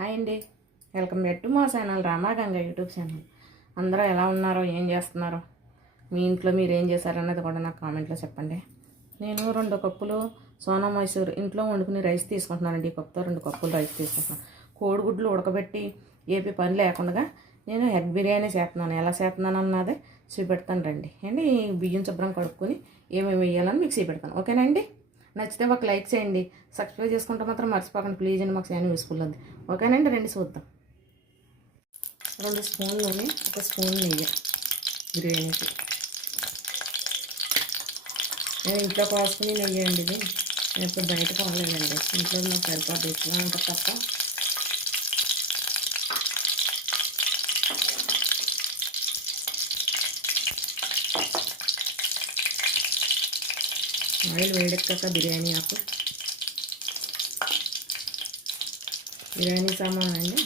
Hi అండి. Welcome back to మా channel Ramaganga YouTube channel. అందరూ ఎలా ఉన్నారో ఏం చేస్తున్నారో మీ ఇంట్లో మీరు ఏం చేశారన్నది కూడా నాకు కామెంట్లో చెప్పండి. నేను రెండు కప్పులు సోనా మైసూర్ ఇంట్లో వండుకుని రైస్ తీసుకుంటున్నానండి. ఈ కప్పుతో రెండు కప్పులు రైస్ తీసుకుంటున్నాను. కోడిగుడ్లు ఉడకబెట్టి ఏపీ పని లేకుండా నేను ఎగ్ బిర్యానీ చేస్తున్నాను. ఎలా చేస్తున్నాను అన్నది చూపెడతాను రండి. అండి బియ్యం శుభ్రం కడుక్కొని ఏమేమి వేయాలని మీకు చూపెడతాను. ఓకేనండి నచ్చితే ఒక లైక్ చేయండి. సబ్స్క్రైబ్ చేసుకుంటే మాత్రం మర్చిపోకండి. ప్లీజ్ అండి మాకు చాలా యూస్ఫుల్ ఉంది ఓకేనండి రెండు చూద్దాం. రెండు స్పూన్ నూనె ఒక స్పూన్ నెయ్యి. బిర్యానీకి నేను ఇంట్లో కాసుకుని నెయ్యి అండి ఇది. నేను ఇప్పుడు బయట కొనలేదండి ఇంట్లో నాకు సరిపోతుంది ఇట్లా ఉంటుంది తప్ప ఆయిల్ వేడెక్కాక బిర్యానీ ఆకు. బిర్యానీ సామాన్ అండి.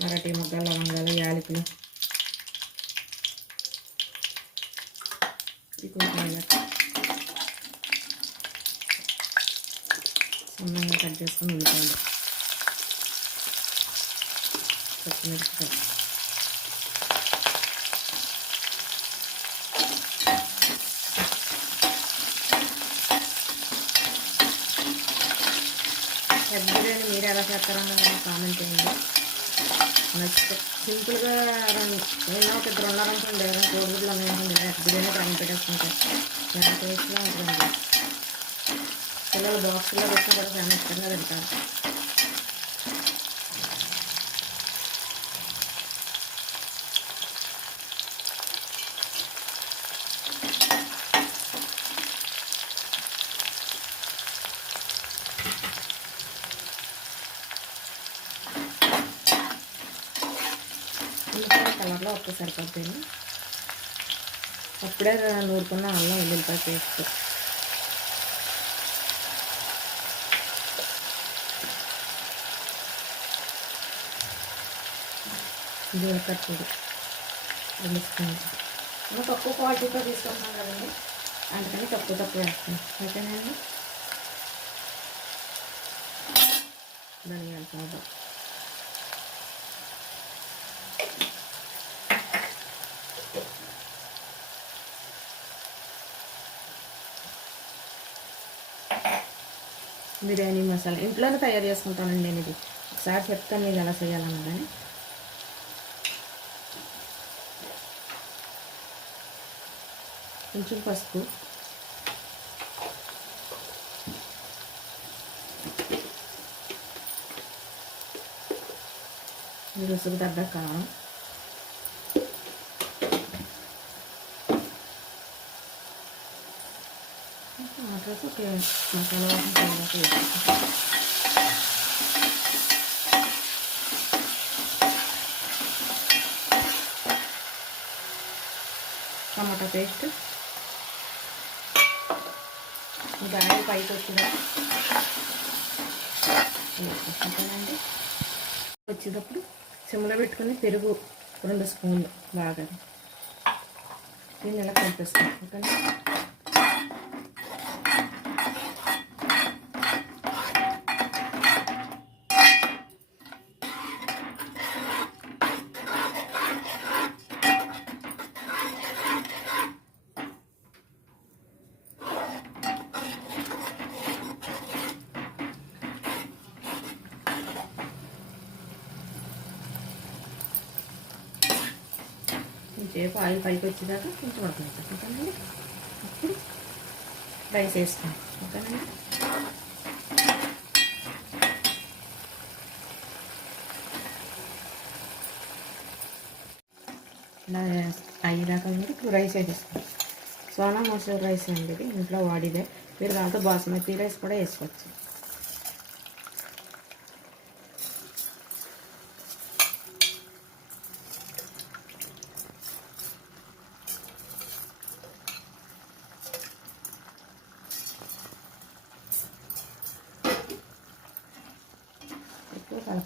మరాఠీ మొగ్గలు లవంగాలు యాలకులు. ఇది సన్నంగా కట్ చేసుకొని ఉల్లిపాయలు. పచ్చిమిరపకాయలు ఎగ్ బిర్యానీ మీరు కామెంట్ చేయండి. నచ్చితే సింపుల్గా రెండు. నేను ఒక ఇద్దరు ఉన్నారనుకోండి రెండు కోడిగుడ్లు ఉన్నాయనుకోండి బిర్యానీ కామెంట్ పెట్టేసుకుంటే చాలా టేస్ట్గా ఉంటుంది పిల్లలు బాక్స్లో పెట్టిన కూడా చాలా ఇష్టంగా తింటారు. కలర్లో ఒక్క సరిపోతుంది అప్పుడే నూరుకున్న అల్లం వెల్లుల్లిపాయ పేస్ట్. జీలకర్ర పొడి. రెండు స్పూన్స్ మనం తక్కువ క్వాలిటీతో తీసుకుంటున్నాం కదండి. అందుకని తక్కువ తక్కువ వేస్తాం. ఓకేనండి ధనియాల పౌడర్. బిర్యానీ మసాలా. ఇంట్లోనే తయారు చేసుకుంటానండి నేను ఇది? ఒకసారి చెప్తాను మీకు ఎలా చేయాలన్నదని కొంచెం పసుపు. రుసుకు తగ్గ కారం ఆ మసాలా వాసన టమాటా పేస్ట్. గాలి పైకి వచ్చిందా. వచ్చేటప్పుడు సిమ్లో పెట్టుకుని పెరుగు రెండు స్పూన్లు బాగా. దీన్ని ఎలా కలిపేస్తాం ఓకేనా కొంచెంసేపు ఆయిల్ పైకి వచ్చేదాకా కొంచెం పడుతుంది ఓకేనండి ఇప్పుడు రైస్ వేస్తాం ఓకేనండి ఇలా అయ్యేదాకా ఉంది ఇప్పుడు రైస్ వేసేస్తాం సోనా మసూర్ రైస్ అండి ఇంట్లో వాడిదే. మీరు దాంతో బాస్మతి రైస్ కూడా వేసుకోవచ్చు.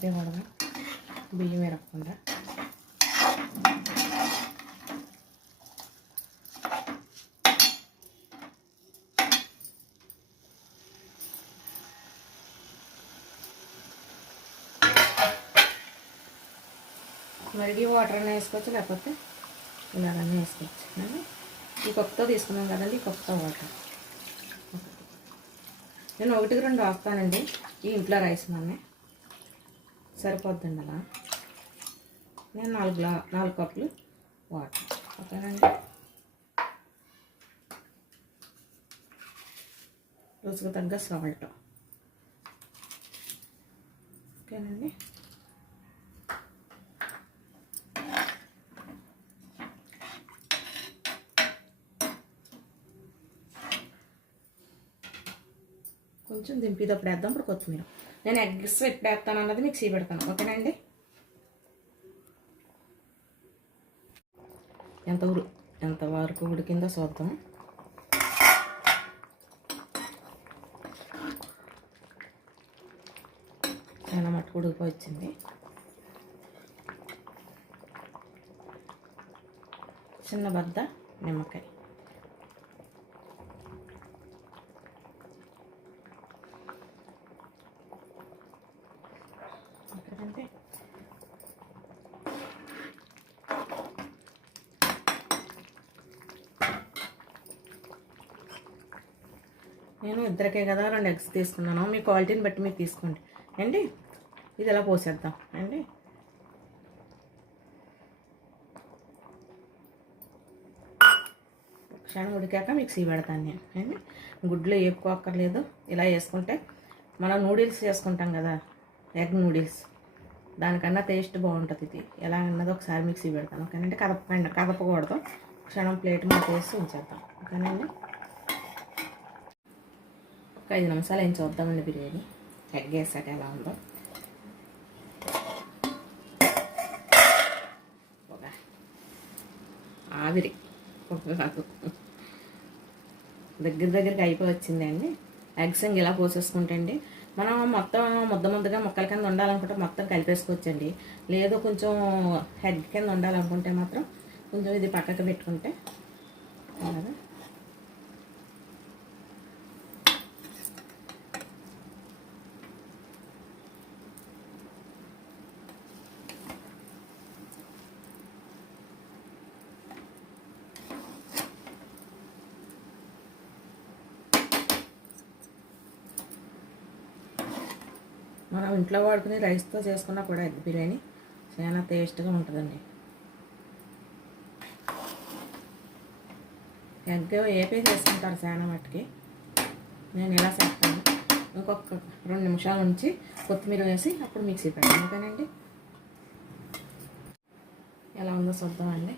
ఎక్కువ కలిపేయకూడదు బియ్యం ఎరగకుండా. మరిగి వాటర్ అయినా వేసుకోవచ్చు లేకపోతే ఇలాగన్నా వేసుకోవచ్చు. ఈ కప్తో తీసుకున్నాం కదండి ఈ కప్తో వాటర్. నేను ఒకటికి రెండు ఆపుతానండి ఈ ఇంట్లో రైస్ మనే సరిపోద్దండి అలా నేను నాలుగు గ్లా నాలుగు కప్పులు వాటర్ ఓకేనండి రుచికి తగ్గ సాల్ట్. ఓకేనండి కొంచెం దింపేటప్పుడు వేద్దాం ఇప్పుడు కొత్తిమీర. నేను ఎగ్స్ పెట్టేస్తాను అన్నది మిక్సీ పెడతాను. ఓకేనండి ఎంత ఉరు ఎంత వరకు ఉడికిందో చూద్దాం. చాలా మట్టుకు ఉడికిపోయింది వచ్చింది చిన్న బద్ద నిమ్మకాయ ఓకేనండి నేను ఇద్దరికే కదా రెండు ఎగ్స్ తీసుకున్నాను. మీ క్వాలిటీని బట్టి మీరు తీసుకోండి. అండి ఇది ఎలా పోసేద్దాం? అండి క్షణం ఉడికాక మిక్సీ పెడతాను నేను. అండి గుడ్లు వేపుకోక్కర్లేదు ఇలా వేసుకుంటే మనం నూడిల్స్ చేసుకుంటాం కదా ఎగ్ నూడిల్స్. దానికన్నా టేస్ట్ బాగుంటుంది ఇది. ఎలా అన్నది ఒకసారి మిక్సీ పెడతాను. ఓకేనండి కదపకండి. కదపకూడదు. క్షణం ప్లేట్ మీద వేసి ఉంచేద్దాం. ఓకేనండి ఒక ఐదు నిమిషాలు ఏం చూద్దామండి బిర్యానీ. ఎగ్ వేసాక ఎలా ఉందో. ఒక ఆవిరి ఒక దగ్గర దగ్గరికి అయిపోయి వచ్చిందండి ఎగ్స్ ఇంక ఇలా పోసేసుకుంటే అండి మనం మొత్తం ముద్ద ముద్దగా మొక్కల కింద ఉండాలనుకుంటే మొత్తం కలిపేసుకోవచ్చండి. లేదు కొంచెం హెడ్ కింద ఉండాలనుకుంటే మాత్రం కొంచెం ఇది పక్కకు పెట్టుకుంటే అలాగా? మనం ఇంట్లో వాడుకుని రైస్తో చేసుకున్నా కూడా ఎగ్ బిర్యానీ చాలా టేస్ట్గా ఉంటుందండి. ఎగ్ ఏపీ చేసుకుంటారు చాలా మట్టుకి నేను ఇలా చేస్తాను? ఇంకొక రెండు నిమిషాల నుంచి కొత్తిమీర వేసి అప్పుడు మిక్సీ పెడతాను ఓకేనండి? ఎలా ఉందో చూద్దామండి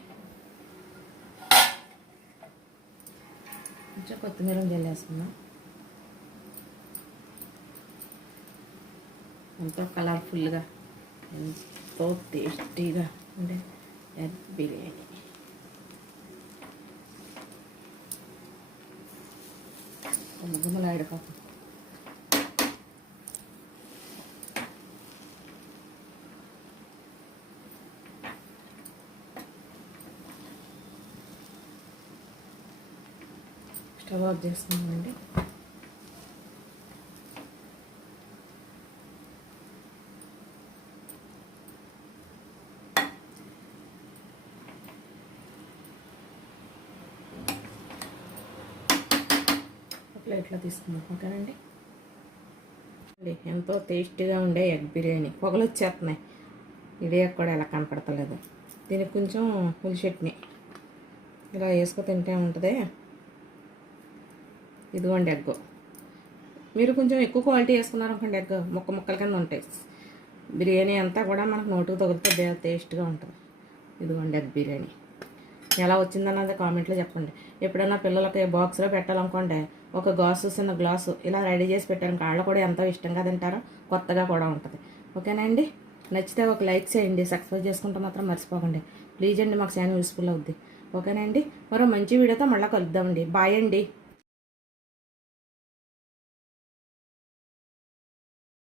కొంచెం కొత్తిమీర జల్లేసుకుందాం ఎంతో కలర్ఫుల్గా ఎంతో టేస్టీగా ఉండే ఎగ్ బిర్యానీ. గుమ్మలాడుకో స్టవ్ ఆఫ్ చేస్తున్నామండి. ప్లేట్లో తీసుకుందాం? ఓకేనండి. ఎంతో టేస్టీగా ఉండే ఎగ్ బిర్యానీ. పొగలు వచ్చేస్తున్నాయి. ఇదే కూడా ఎలా కనపడతలేదు. దీనికి కొంచెం పులి చట్నీ. ఇలా వేసుకు తింటే ఉంటుంది. ఇదిగోండి ఎగ్. మీరు కొంచెం ఎక్కువ క్వాలిటీ వేసుకున్నారనుకోండి ఎగ్ ముక్క ముక్కల కింద ఉంటాయి. బిర్యానీ అంతా కూడా మనకు నోటుకు తగిలితే టేస్ట్గా ఉంటుంది. ఇదిగోండి ఎగ్ బిర్యానీ. ఎలా వచ్చిందన్నది కామెంట్లో చెప్పండి. ఎప్పుడైనా పిల్లలకి బాక్స్లో పెట్టాలనుకోండి ఒక గ్లాసు చిన్న గ్లాసు ఇలా రెడీ చేసి పెట్టాను వాళ్ళు కూడా ఎంతో ఇష్టంగా తింటారో కొత్తగా కూడా ఉంటుంది. ఓకేనా అండి? నచ్చితే ఒక లైక్ చేయండి. సబ్స్క్రైబ్ చేసుకుంటే మాత్రం మర్చిపోకండి. ప్లీజ్ అండి మాకు చాలా యూస్ఫుల్ అవుద్ది. ఓకేనా అండి? మరో మంచి వీడియోతో మళ్ళీ కలుద్దామండి. బాయ్ అండి.